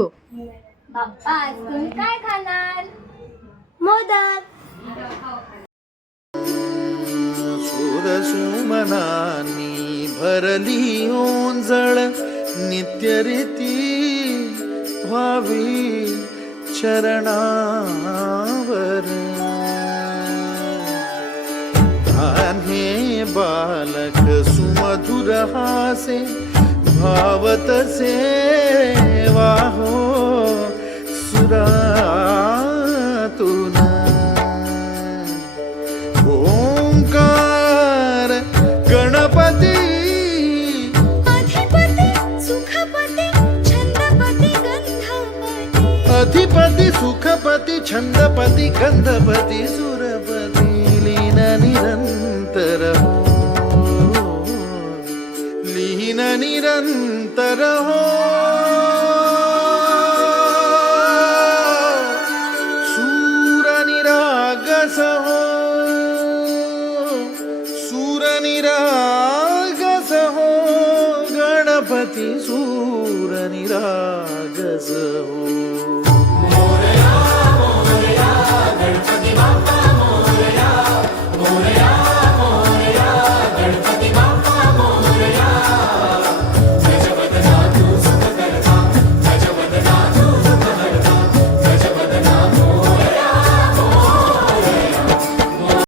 बाप्पा आज तुम्ही काय खाणार? मोदक. सुरसुमनानी भरली ओंजळ नित्यरीती व्हावी चरणावर हे बालक सुमधुर हासे भावतसे वाहो सुरातून ओंकार गणपती अधिपती सुखपती छंदपती गंधपती अधिपती सुखपती छंदपती गंधपती सुरपती लीन निरंतर हो लीन निरंतर हो सूरनिरागस हो सूरनिरागस हो गणपती सूरनिरागस हो.